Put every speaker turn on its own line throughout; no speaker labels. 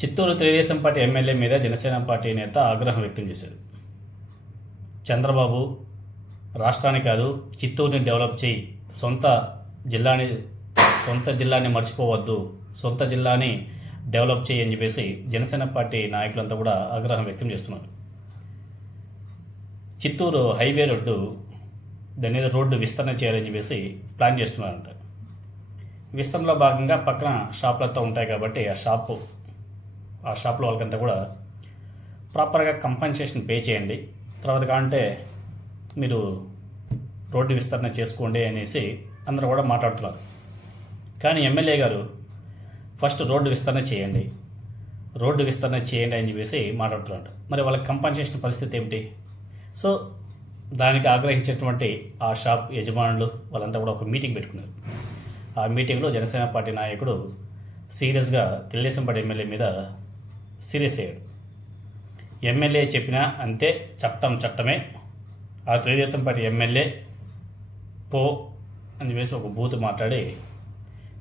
Chittoor Telugu Desam party MLA మీద Janasena party నేత ఆగ్రహం వ్యక్తం చేశారు. చంద్రబాబు రాష్ట్రాన్ని కాదు చిత్తూరుని డెవలప్ చేయి. సొంత జిల్లాని సొంత జిల్లాని మర్చిపోవద్దు. సొంత జిల్లాని డెవలప్ చేయి అని చెప్పేసి జనసేన పార్టీ నాయకులంతా కూడా ఆగ్రహం వ్యక్తం చేస్తున్నారు. చిత్తూరు హైవే రోడ్డు దాని మీద రోడ్డు విస్తరణ చేయాలని చెప్పేసి ప్లాన్ చేస్తున్నారంట. విస్తరణలో భాగంగా పక్కన షాపులతో ఉంటాయి కాబట్టి ఆ షాపు ఆ షాప్లో వాళ్ళకంతా కూడా ప్రాపర్గా కంపన్సేషన్ పే చేయండి. తర్వాత కాంటే మీరు రోడ్డు విస్తరణ చేసుకోండి అనేసి అందరూ కూడా మాట్లాడుతున్నారు. కానీ ఎమ్మెల్యే గారు ఫస్ట్ రోడ్డు విస్తరణ చేయండి. రోడ్డు విస్తరణ చేయండి అని చెప్పేసి మాట్లాడుతున్నారు. మరి వాళ్ళకి కంపన్సేషన్ పరిస్థితి ఏమిటి? సో దానికి ఆగ్రహించినటువంటి ఆ షాప్ యజమానులు వాళ్ళంతా కూడా ఒక మీటింగ్ పెట్టుకున్నారు. ఆ మీటింగ్లో జనసేన పార్టీ నాయకుడు సీరియస్గా తెలుగుదేశం పార్టీ ఎమ్మెల్యే మీద సిరేసేయడు. ఎమ్మెల్యే చెప్పినా అంతే చట్టం చట్టమే. ఆ తెలుగుదేశం పార్టీ ఎమ్మెల్యే పో అని చెప్పేసి ఒక బూత్ మాట్లాడి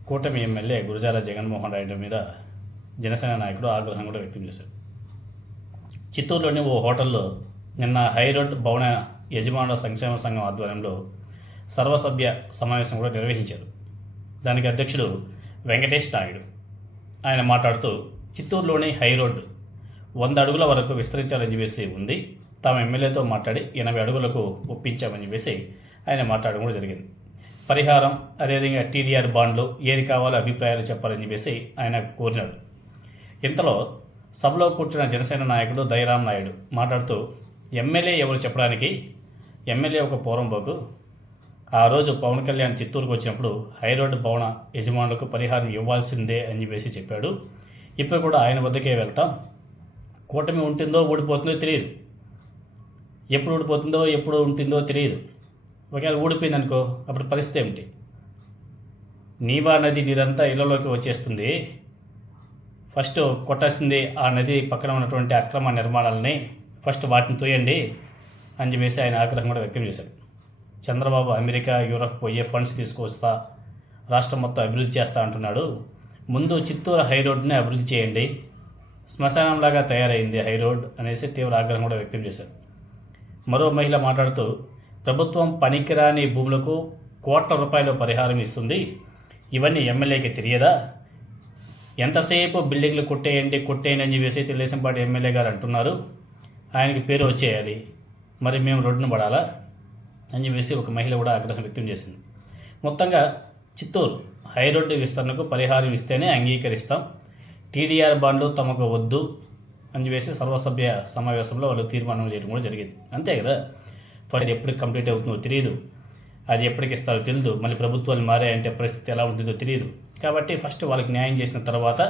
కూటమి ఎమ్మెల్యే గురజాల జగన్మోహన్ రెడ్డి మీద జనసేన నాయకుడు ఆగ్రహం కూడా వ్యక్తం చేశారు చిత్తూరులోని ఓ హోటల్లో నిన్న హైరోడ్ భవన యజమానుల సంక్షేమ సంఘం ఆధ్వర్యంలో సర్వసభ్య సమావేశం కూడా నిర్వహించారు. దానికి అధ్యక్షుడు వెంకటేష్ నాయుడు. ఆయన మాట్లాడుతూ చిత్తూరులోని హైరోడ్ వంద అడుగుల వరకు విస్తరించాలని చెప్పేసి ఉంది. తాము ఎమ్మెల్యేతో మాట్లాడి ఎనభై అడుగులకు ఒప్పించామని చెప్పేసి ఆయన మాట్లాడడం కూడా జరిగింది. పరిహారం అదేవిధంగా టీడీఆర్ బాండ్లు ఏది కావాలో అభిప్రాయాలు చెప్పాలని చెప్పేసి ఆయన కోరినాడు. ఇంతలో సభలో కూర్చున్న జనసేన నాయకుడు దయరాం నాయుడు మాట్లాడుతూ ఎమ్మెల్యే ఎవరు చెప్పడానికి? ఎమ్మెల్యే ఒక పోరంబోకు ఆ రోజు పవన్ కళ్యాణ్ చిత్తూరుకు వచ్చినప్పుడు హైరోడ్ భవన యజమానులకు పరిహారం ఇవ్వాల్సిందే అని చెప్పేసి చెప్పాడు. ఇప్పుడు కూడా ఆయన వద్దకే వెళ్తాం. కూటమి ఉంటుందో ఓడిపోతుందో తెలియదు. ఎప్పుడు ఊడిపోతుందో ఎప్పుడు ఉంటుందో తెలియదు. ఒకవేళ ఊడిపోయింది అనుకో అప్పుడు పరిస్థితి ఏమిటి? నీవా నది నీరంతా ఇళ్ళలోకి వచ్చేస్తుంది. ఫస్ట్ కొట్టాల్సింది ఆ నది పక్కన ఉన్నటువంటి అక్రమ నిర్మాణాలని ఫస్ట్ వాటిని తోయండి అని చెప్పేసి ఆయన ఆగ్రహం కూడా వ్యక్తం చేశాడు. చంద్రబాబు అమెరికా యూరప్ పోయే ఫండ్స్ తీసుకొస్తా రాష్ట్రం మొత్తం అభివృద్ధి చేస్తా అంటున్నాడు. ముందు చిత్తూరు హైరోడ్ని అభివృద్ధి చేయండి. శ్మశానంలాగా తయారైంది హై రోడ్ అనేసి తీవ్ర ఆగ్రహం కూడా వ్యక్తం చేశారు. మరో మహిళ మాట్లాడుతూ ప్రభుత్వం పనికిరాని భూములకు కోట్ల రూపాయల పరిహారం ఇస్తుంది. ఇవన్నీ ఎమ్మెల్యేకి తెలియదా? ఎంతసేపు బిల్డింగ్లు కొట్టేయండి కొట్టేయండి అని చెప్పేసి తెలుగుదేశం పార్టీ ఎమ్మెల్యే గారు అంటున్నారు. ఆయనకి పేరు వచ్చేయాలి. మరి మేము రోడ్డును పడాలా? అని చెప్పేసి ఒక మహిళ కూడా ఆగ్రహం వ్యక్తం చేసింది. మొత్తంగా చిత్తూరు హై రోడ్డు విస్తరణకు పరిహారం ఇస్తేనే అంగీకరిస్తాం. టీడీఆర్ బాండ్లు తమకు వద్దు అని చెప్పేసి సర్వసభ్య సమావేశంలో వాళ్ళు తీర్మానం చేయడం కూడా జరిగింది. అంతే కదా? ఫస్ట్ ఎప్పటికి కంప్లీట్ అవుతుందో తెలియదు అది ఎప్పటికి ఇస్తారో తెలియదు మళ్ళీ ప్రభుత్వాలు మారాయంటే పరిస్థితి ఎలా ఉంటుందో తెలియదు కాబట్టి ఫస్ట్ వాళ్ళకి న్యాయం చేసిన తర్వాత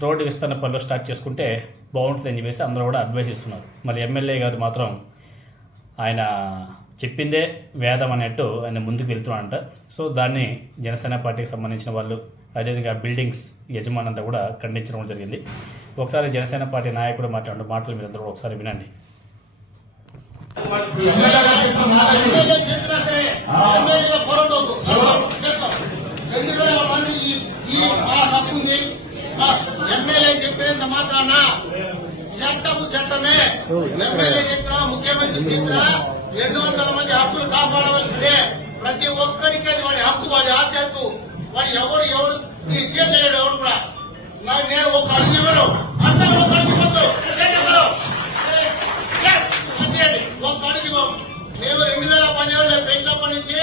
రోడ్డు విస్తరణ పనులు స్టార్ట్ చేసుకుంటే బాగుంటుందని చెప్పేసి అందరూ కూడా అడ్వైస్ ఇస్తున్నారు మరి ఎమ్మెల్యే గారు మాత్రం ఆయన చెప్పిందే వేదం అన్నట్టు ఆయన ముందుకు వెళ్తున్నాడంట. సో దాన్ని జనసేన పార్టీకి సంబంధించిన వాళ్ళు అదేవిధంగా బిల్డింగ్స్ యజమాని అంతా కూడా ఖండించడం జరిగింది. ఒకసారి జనసేన పార్టీ నాయకుడు మాట్లాడిన మాటలు మీరు అందరూ ఒకసారి వినండి.
ఎమ్మెల్యే మాత్రాన చట్టము చట్టమే. ఎమ్మెల్యే చెప్పినా ముఖ్యమంత్రి చెప్పినా రెండు వందల మంది హక్కులు కాపాడవలసిందే. ప్రతి ఒక్కరికి అది వాడి హక్కు వాడి ఆశకు వాడు ఎవరు ఎవడు ఇచ్చేయలేడు ఎవరు కూడా. నాకు నేను ఒక అడుగు ఇవ్వను. అందరూ ఒక అడుగు ఇవ్వద్దు. చేయగలరు. అంతేండి ఒక్క అడుగు ఇవ్వము మేము రెండు వేల పదిహేడులో పెట్టినప్పటి నుంచి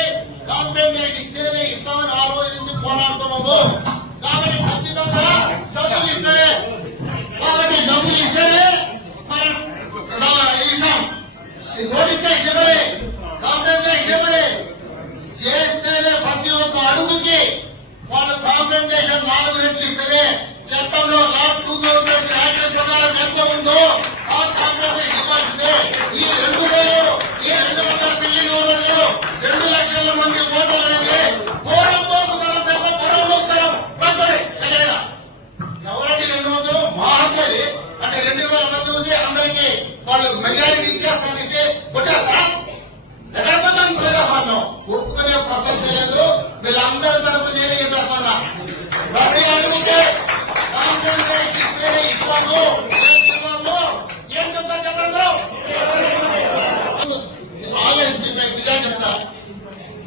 కాంపెన్సేట్ ఇస్తేనే ఇస్తామని ఆ రోజు నుంచి పోరాడుతున్నాము. వాళ్ళు కాంపెన్సేషన్ నాలుగు రెట్లు ఇస్తేనే చట్టంలో నాట్ టూ థౌసండ్ యాక్షన్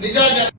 నిజాలు